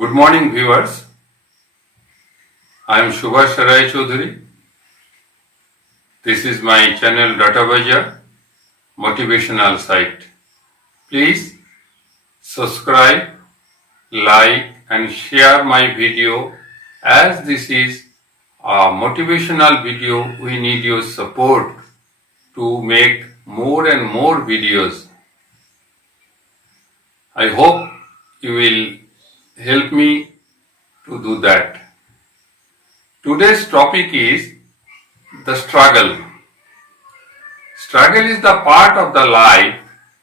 Good morning, viewers. I am Subhash Rai Chaudhary. This is my channel Data Bazaar motivational site. Please subscribe, like and share my video, as this is a motivational video. We need your support to make more and more videos. I hope you will help me to do that. Today's topic is the struggle. Struggle is the part of the life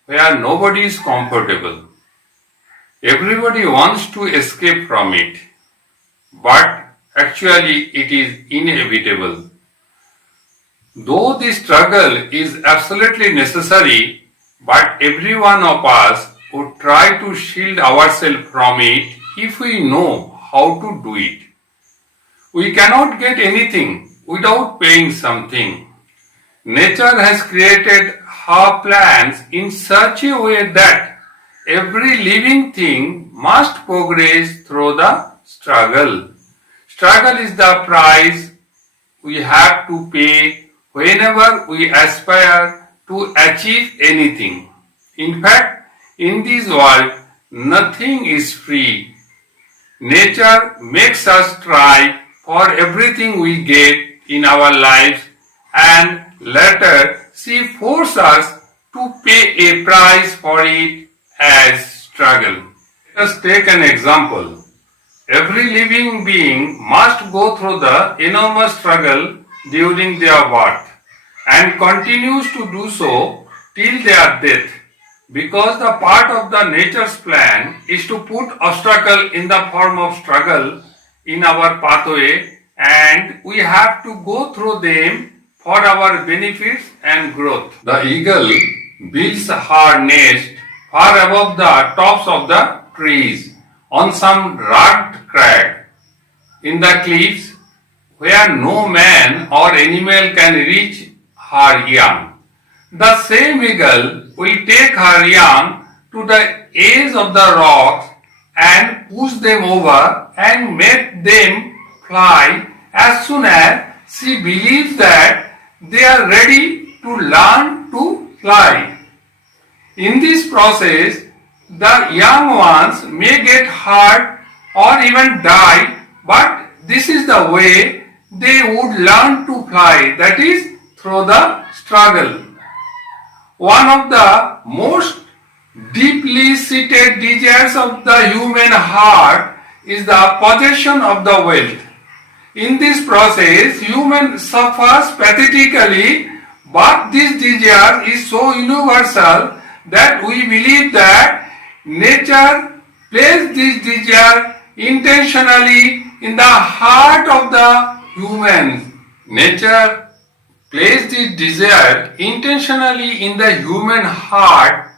where nobody is comfortable. Everybody wants to escape from it, but actually it is inevitable. Though the struggle is absolutely necessary, but every one of us would try to shield ourselves from it if we know how to do it. We cannot get anything without paying something. Nature has created her plans in such a way that every living thing must progress through the struggle. Struggle is the price we have to pay whenever we aspire to achieve anything. In fact, in this world, nothing is free. Nature makes us try for everything we get in our lives, and later she forces us to pay a price for it as struggle. Let us take an example. Every living being must go through the enormous struggle during their birth and continues to do so till their death, because the part of the nature's plan is to put obstacle in the form of struggle in our pathway, and we have to go through them for our benefits and growth. The eagle builds her nest far above the tops of the trees on some rugged crag in the cliffs where no man or animal can reach her young. The same eagle will take her young to the edge of the rocks and push them over and make them fly as soon as she believes that they are ready to learn to fly. In this process, the young ones may get hurt or even die, but this is the way they would learn to fly, that is, through the struggle. One of the most deeply seated desires of the human heart is the possession of the wealth. In this process, human suffers pathetically, but this desire is so universal that we believe that nature placed this desire intentionally in the heart of the humans. Nature placed this desire intentionally in the human heart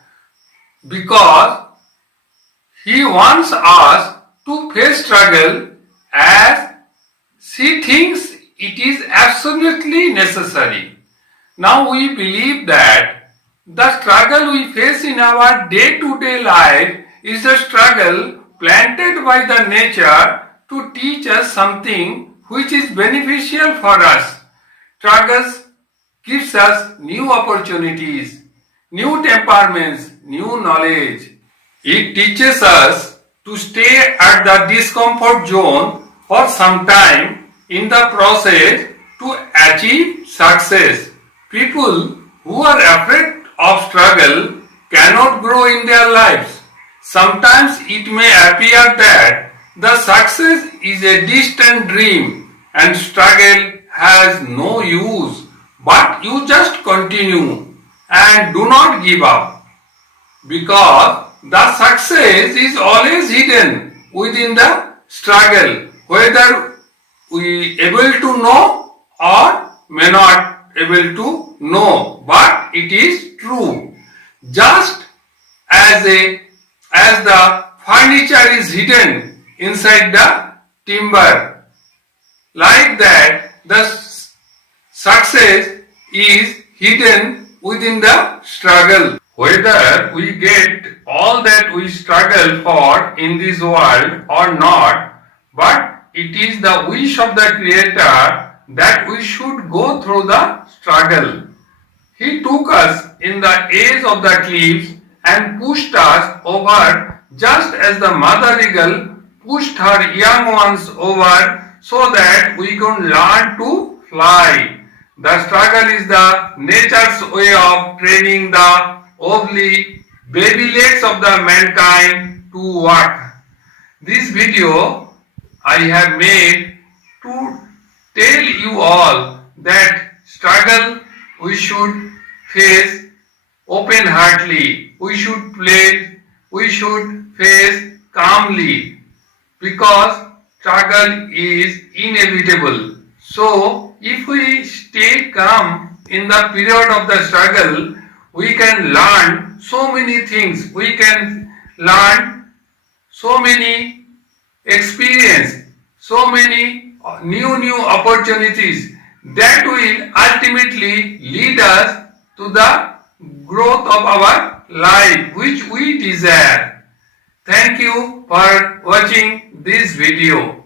because he wants us to face struggle, as she thinks it is absolutely necessary. Now we believe that the struggle we face in our day-to-day life is the struggle planted by the nature to teach us something which is beneficial for us. Struggles gives us new opportunities, new temperaments, new knowledge. It teaches us to stay at the discomfort zone for some time in the process to achieve success. People who are afraid of struggle cannot grow in their lives. Sometimes it may appear that the success is a distant dream and struggle has no use, but you just continue and do not give up, because the success is always hidden within the struggle, whether we able to know or may not able to know, but it is true. Just as the furniture is hidden inside the timber, like that the success is hidden within the struggle. Whether we get all that we struggle for in this world or not, but it is the wish of the Creator that we should go through the struggle. He took us in the edge of the cliffs and pushed us over just as the mother eagle pushed her young ones over so that we could learn to fly. The struggle is the nature's way of training the only baby legs of the mankind to walk. This video I have made to tell you all that struggle we should face open-heartedly. We should face calmly because struggle is inevitable. So, if we stay calm in the period of the struggle, we can learn so many things. We can learn so many experience, so many new opportunities that will ultimately lead us to the growth of our life which we desire. Thank you for watching this video.